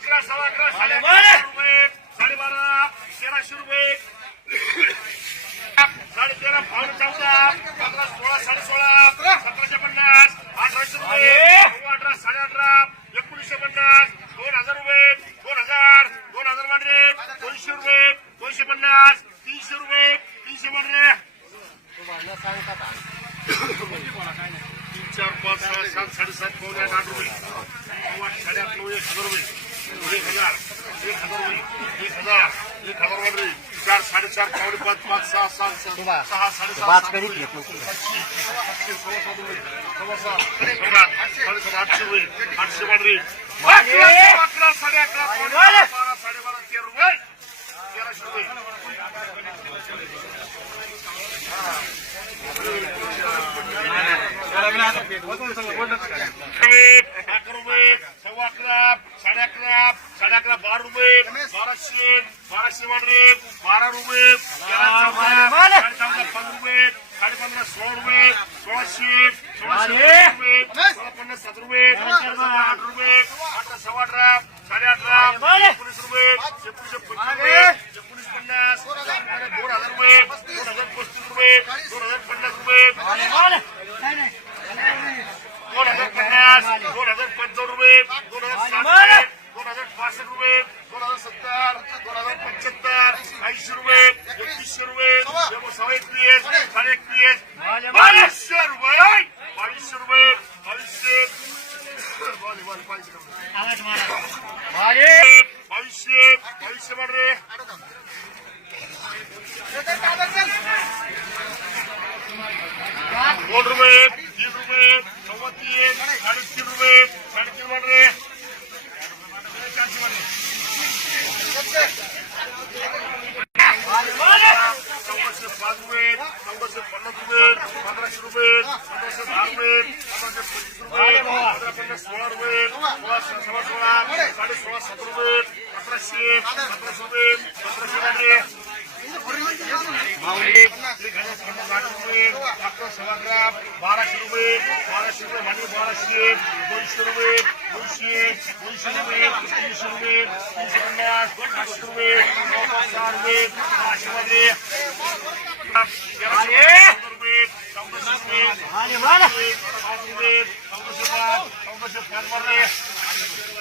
अकरा सव्वा अकरा साडे रुपये साडेबारा तेराशे रुपये साडे तेरा पावणे चौदा पंधरा सोळा साडे सोळा सतराशे पन्नास अठराशे रुपये अठरा साडे अठरा एकोणीसशे पन्नास दोन हजार रुपये दोन हजार दोन हजार मांडरे दोनशे रुपये दोनशे पन्नास तीनशे रुपये तीनशे मांडरे तीन चार पाच सहा सात साडेसात पावणे आठ आठ रुपये. नऊ आठ साडे आठ नऊ एक हजार रुपये. एक हजार एक हजार रुपये एक हजार एक हजार मांडरे चार साडेचार पावणे पाच पाच सहा सात सहा सहा साडेसहा बात सात करीत रुपये. सव्वा सात होईल सव्वा सात, साडेसात, साडेसात, आठशे होईल आठशे मांडरे. अकरा, अकरा, साडे अकरा, पावणे बारा, बारा, साडेबारा, तेरा रुपये. तेराशे रुपये. रुपये, ಬಾರ ರೂಪಾಯಿ बारह रुपए वाढले बारा रुपये पंधरा रुपये साडे पंधरा सोळा रुपये सोळाशे सोळाशे বাইশশো রুপয়ে বত্রিশশো রুপয়ে ব্যবসায় দিয়ে সাড়ে দিয়ে বাইশশো রুপয়ে বাইশশো রুপয়ে বাইশে বাইশে বাইশে বাড়ে রুপয়ে তিন রুপয়ে সবা দিয়ে সাড়ে তিন রুপয়ে Спасибо, спасибо, спасибо. মাউলিক এখানে বারাশ রুবে ছাত্র সভাগ্রাম বারাশি রুবে বারাশি রুবে মানে বারাশি দুইশো রুবে দুইশে দুইশো রুবে তিনশো রুবে তিনশো পঞ্চাশ আটশো রুবে নশো রুবে আশি রুবে সংসদ সংসদ সংসদ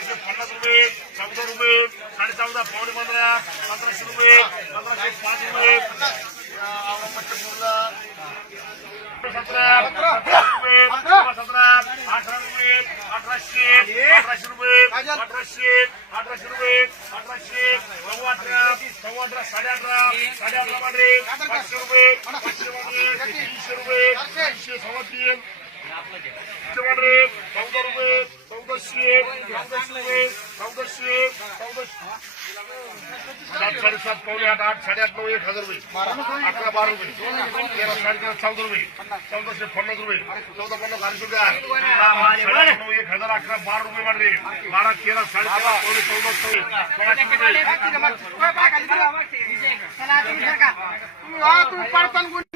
पन्नास रुपये चौदा रुपये साडे चौदा पावणे पंधरा पंधराशे रुपये पंधराशे पाच रुपये सतरा सतरा रुपये सतरा अठरा रुपये अठराशे अठराशे रुपये अठराशे अठराशे रुपये अठराशे नऊ अठरा नऊ अठरा साडे अठरा साडे अठरा मध्ये पाचशे रुपये पाचशे मध्ये तीनशे रुपये तीनशे सव्वा तीन चौदा रुपये चौदाशे चौदाशे रुपये चौदाशे सात साडेसात पावणे आठ आठ साडेआठ नऊ एक हजार रुपये अकरा बारा रुपये तेरा साडेतेरा चौदा रुपये चौदाशे पन्नास रुपये चौदा पन्नास अडीचशे रुपये नऊ एक हजार अकरा बारा रुपये मारले बारा तेरा साडेतेरा पावणे चौदा चौदा साडे चौदा सोळाशे रुपये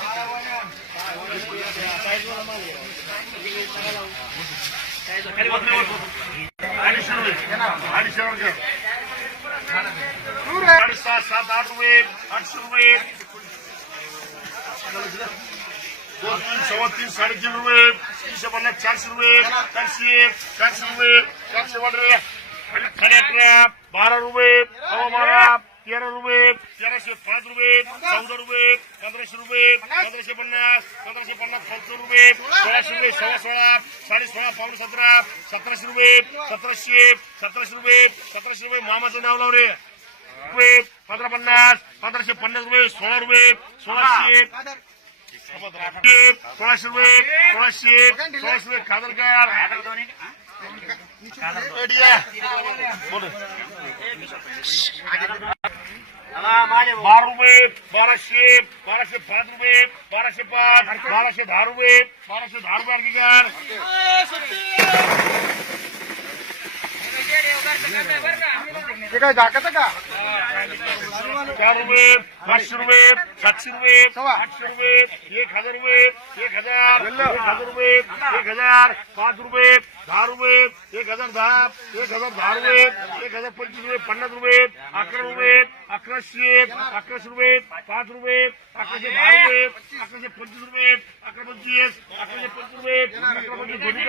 पाचशे पाचशे मध्ये तीनशे रुपये तीनशे चारशे मध्ये दोनशे तीनशे रुपये तीनशे तीनशे पाच रुपये तीनशे पाच तीनशे पाच हजार कार अडीचशे रुपये अडीचशे रुपये साडेसात सात आठ रुपये आठशे रुपये दोन तीन सव्वा तीन साडेतीन रुपये तीनशे पन्नास चारशे रुपये चारशे चारशे रुपये चारशे वाटरे साडे अकरा बारा रुपये सव्वा बारा तेरा रुपये तेराशे पाच रुपये चौदा रुपये पंधराशे रुपये पंधराशे पन्नास पंधराशे पन्नास पंचावन्न रुपये सोळाशे रुपये सव्वा सोळा साडे सोळा पावणे सतरा सतराशे रुपये सतराशे सतराशे रुपये सतराशे रुपये मामाचं नाव लाव रे। रुपये पंधरा पन्नास पंधराशे पन्नास रुपये सोळा रुपये सोळाशे सोळाशे रुपये सोळाशे सोळाशे रुपये खादरकर बोल। બાર રૂપિયે બારસે બારસે પાંચ રૂપિયે બારસે પાંચ બારસે ધાર રૂપિયે બારસે ધાર રૂપિયા चार रुपये पाचशे रुपये सातशे रुपये आठशे रुपये एक हज़ार रुपये एक हज़ार एक हज़ार रुपये एक हज़ार पाच रुपये दहा रुपये एक हज़ार दहा एक हज़ार दहा रुपये एक हज़ार पंचवीस रुपये पन्नास रुपये अकरा रुपये अकराशे अकराशे रुपये पाच रुपये अकराशे दहा रुपये अकराशे पंचवीस रुपये अकरा पंचवीस अकराशे पंचवीस रुपये अकरा पंचवीस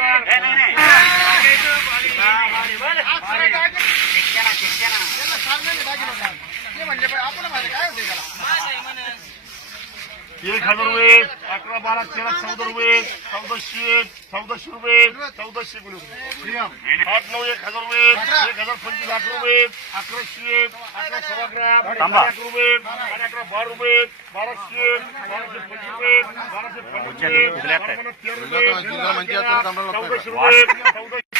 गुन्हेगार त्यांना सांगण्याने दाखवलं का? ते म्हणले पण आपण माझं काय होते त्याला एक हजार रुपये अकरा बारा तेरा चौदा रुपये चौदाशे चौदाशे रुपये चौदाशे रुपये आठ नऊ एक हजार रुपये एक हजार पंचवीस लाख रुपये अकराशे अकरा सव्वा अकरा साडे अकरा रुपये साडे अकरा बारा रुपये बाराशे बाराशे पंचवीस रुपये बाराशे पन्नास रुपये बारा पन्नास तेरा रुपये चौदाशे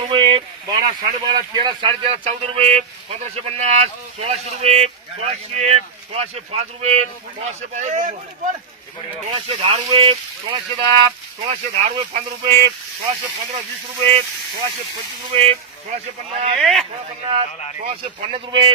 रुपये बारह साढ़े बारह तेरह साढ़े तेरह चौदह रुपये पंधराशे पन्नास सोळाशे रुपये सोळाशे सोळाशे पाच रुपये सोळाशे सोळाशे दहा रुपये सोळाशे दहा सोळाशे दहा रुपये पंधरा रुपये सोळाशे पंधरा वीस रुपये सोळाशे पंचवीस रुपये सोळाशे पन्नास सोळा पन्नास सोळाशे पन्नास रुपये.